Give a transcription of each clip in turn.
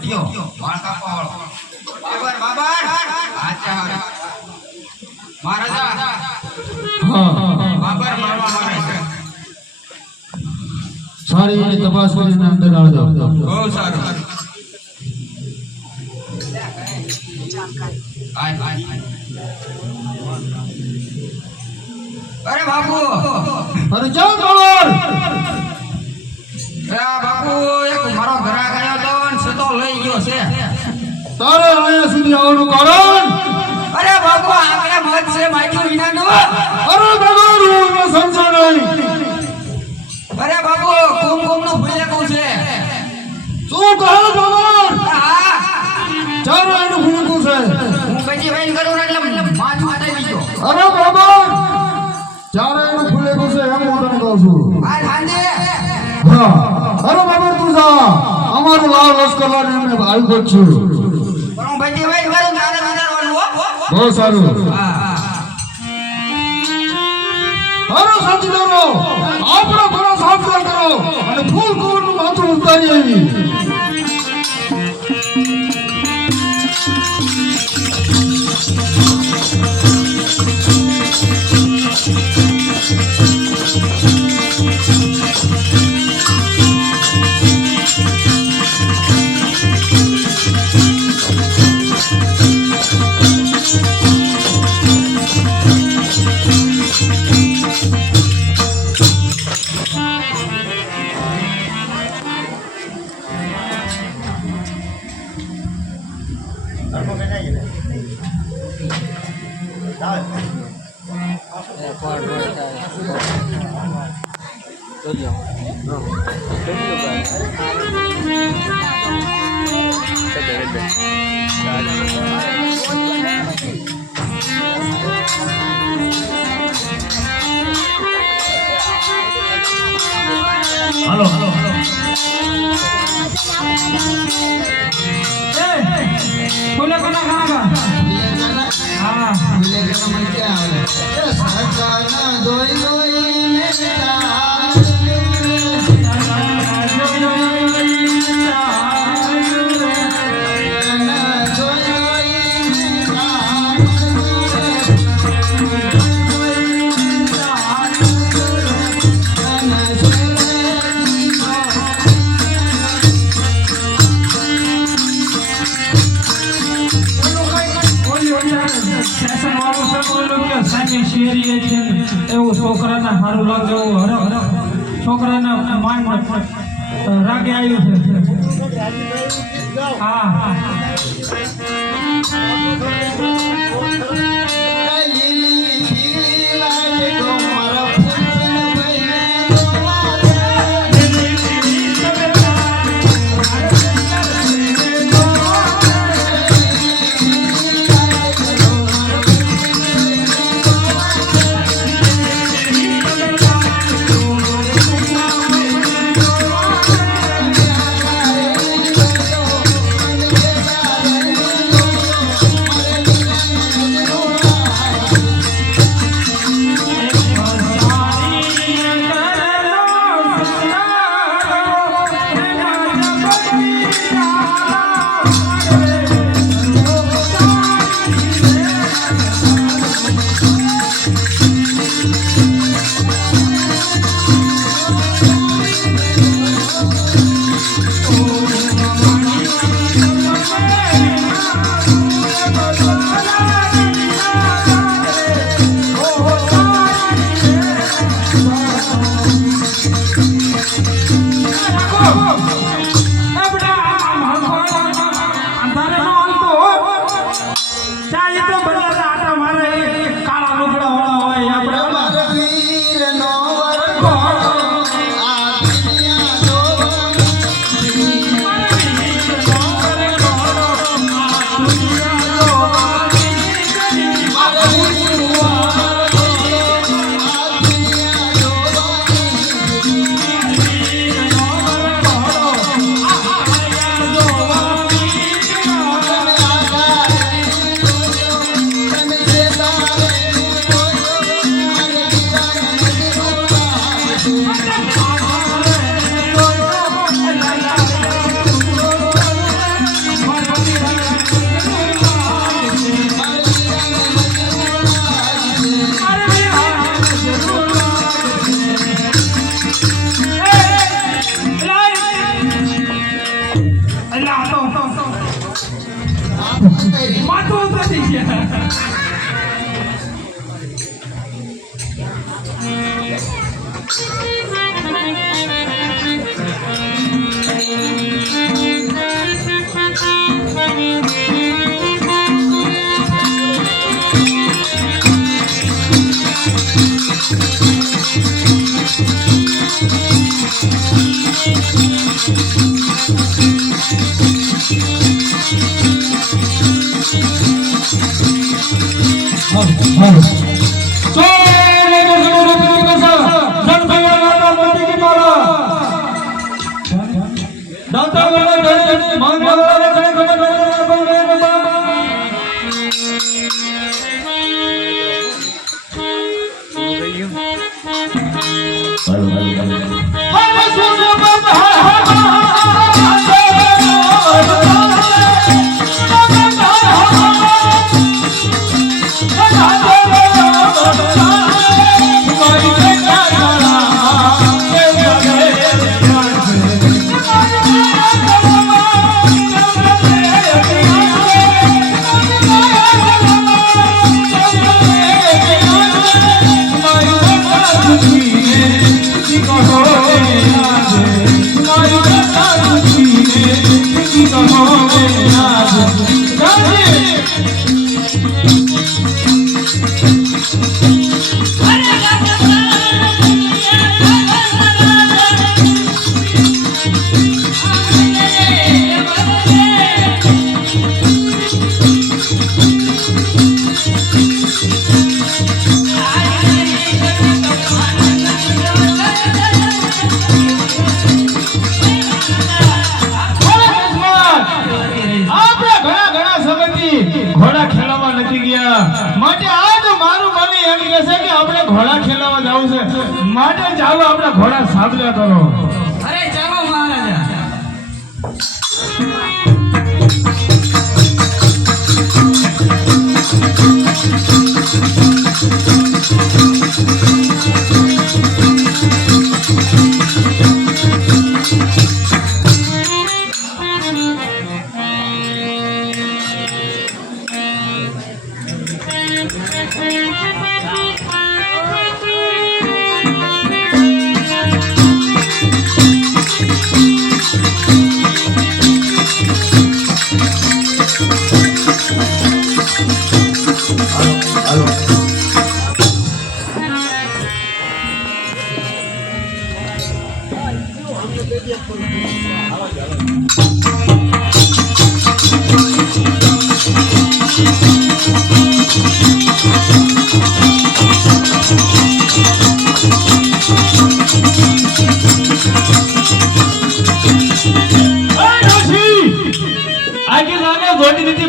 છોટિયો વાળકા પાવળ બાબર બાબર આચા મહારાજા હા બાબર મારવા મારે છે સારી રીતે તપાસ કરીને અંદર આવજો બહુ સારું આય અરે બાપુ અરે જાઓ બાબર બાપુ એક મારો ઘરા ગયો તો સતો લઈ ગયો છે તારે અહીંયા સુધી આવવાનું કારણ અરે બાપુ આગળ મત છે માઈકુ વિનાનો અરે બાબર હું સમજો નહીં અરે બાપુ કુમકુમ નું ભૂલે કહું છે શું કહો બાબર હા ચાલો એનું ભૂલકું છે હું કઈ વાઈન કરું ને એટલે માથ માથે ગયો અરે બાબર ચાલો એનું ભૂલકું છે એમ હું તને કહું છું આ ખાંદે હા અરે બાબર તું જા અમારું લાવ લશ્કર લાને મેં આવી છું પણ હું કઈ વાઈન કરું તારે વિચારવાનું હો બહુ સારું હા અરે સાચીદારો આપણો ઘણો સાફ કરો અને ફૂલ કુંવરનું માથું ઉતારી આવી હાલો હાલો હાલો બોલે કોના ગાના હા બોલે કે મને કે આવે એ સકાના દોઈ દોઈ ને એવું છોકરાના સારું લાગે એવું હર છોકરાના માન રાગે આવ્યું છે હા અલા આ તો ઉતારી. માથું ઉતારી ગયા. ઘોડા ખેલાવા નથી ગયા માટે આજ મારું મને એમ કહે છે કે આપણે ઘોડા ખેલાવા જવું છે માટે ચાલો આપણે ઘોડા સાબરા કરો. અરે ચાલો મહારાજા.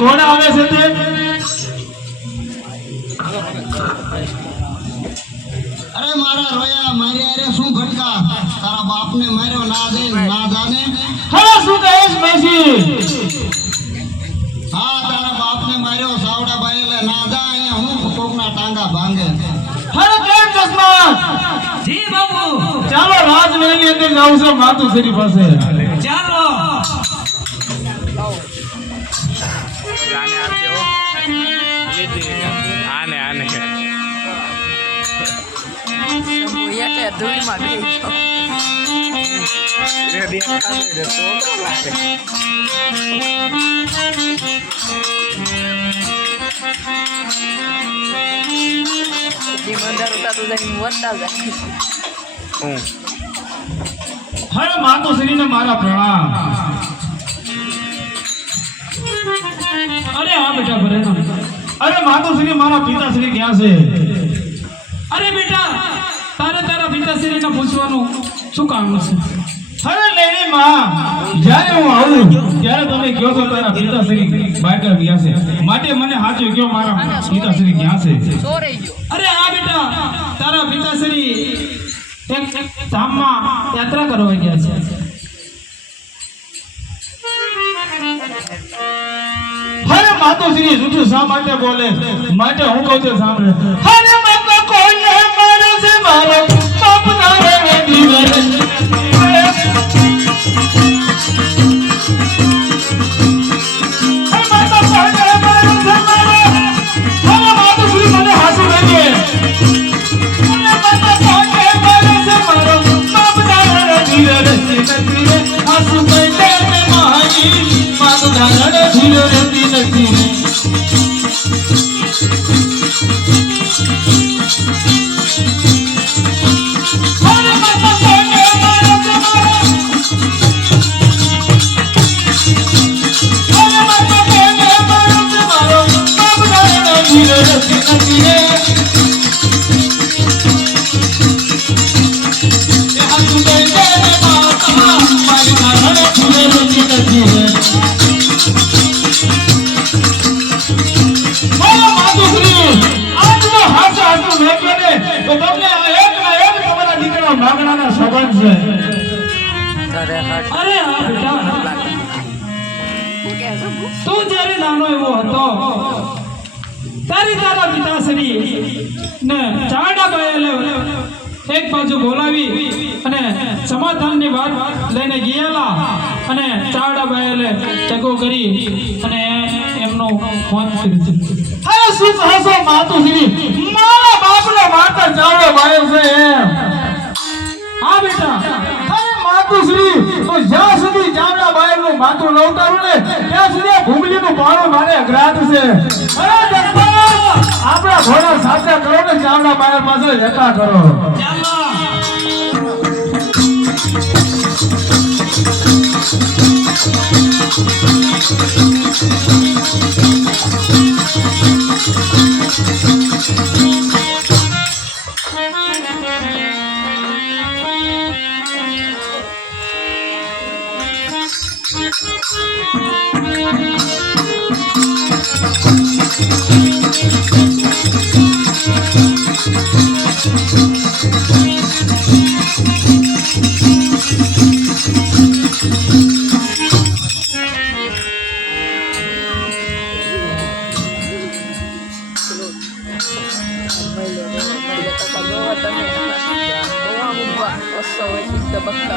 ઘોડા આવે છે તે અરે મારા રોયા મારી અરે શું ભટકા તારા બાપને માર્યો ના દે ના જાને. હવે શું કહેશ મેસી? હા તારા બાપને માર્યો સાવડા બાયલે ના જા અહીંયા હું કોકના ટાંગા ભાંગે. હવે કેમ ચશ્મા? જી બાપુ. ચાલો રાજમહેલની અંદર જાવું છે માતુશ્રી પાસે. ચાલો. ધૂળમાં ગઈ છો. હવે માતુશ્રીને મારા પ્રણામ. અરે હા બેટા ભરેના. અરે માતુશ્રી મારા પિતાશ્રી ક્યાં છે? અરે બેટા તારે તારા પિતાશ્રીને પૂછવાનું શું કામ છે? અરે લેલી માં, જ્યારે હું આવું ત્યારે તમે કહો છો તારા પિતાશ્રી બાયકર ગયા છે માટે મને સાચું કહો મારા પિતાશ્રી ક્યાં છે? ચોરાઈ ગયો. અરે હા બેટા તારા પિતાશ્રી એક ધામમાં યાત્રા કરવા ગયા છે. હરે માતુશ્રી જૂઠું શા માટે બોલે? માટે હું કહું છું સાંભળે. હરે માતા કોને મારે છે મારો બાપ ના રે દીવર. કારણે ભૂલ રહેતી નથી માગણાના સંબંધ છે અરે હટ અરે હા બેટા હું કે છે તું જ્યારે નાનો એવો હતો તારા પિતાશ્રી ને ચારડાબાઈએ એક બાજુ બોલાવી અને સમાધાનની વાત લઈને ગયેલા અને ચારડાબાઈએ ટકો કરી અને એમનો મોત કર્યું છે. અરે શું કહો માતુશ્રી મારા બાપને માતા ચારડાબાઈ છે એમ હા બેટા અરે માતુશ્રી તો જ્યાં સુધી ચારડાબાઈ નું માથું ન ઉતારું ને ત્યાં સુધી ભૂમિજી નું પાણું મારે અઘરાટ છે. અરે દરબાર આપણા ઘોડા સાચા કરો ને ચારડાબાઈ પાસે જતા કરો. મહિલે તો તમે બહુ અમુક વસ્તુ હોય છે બક્કા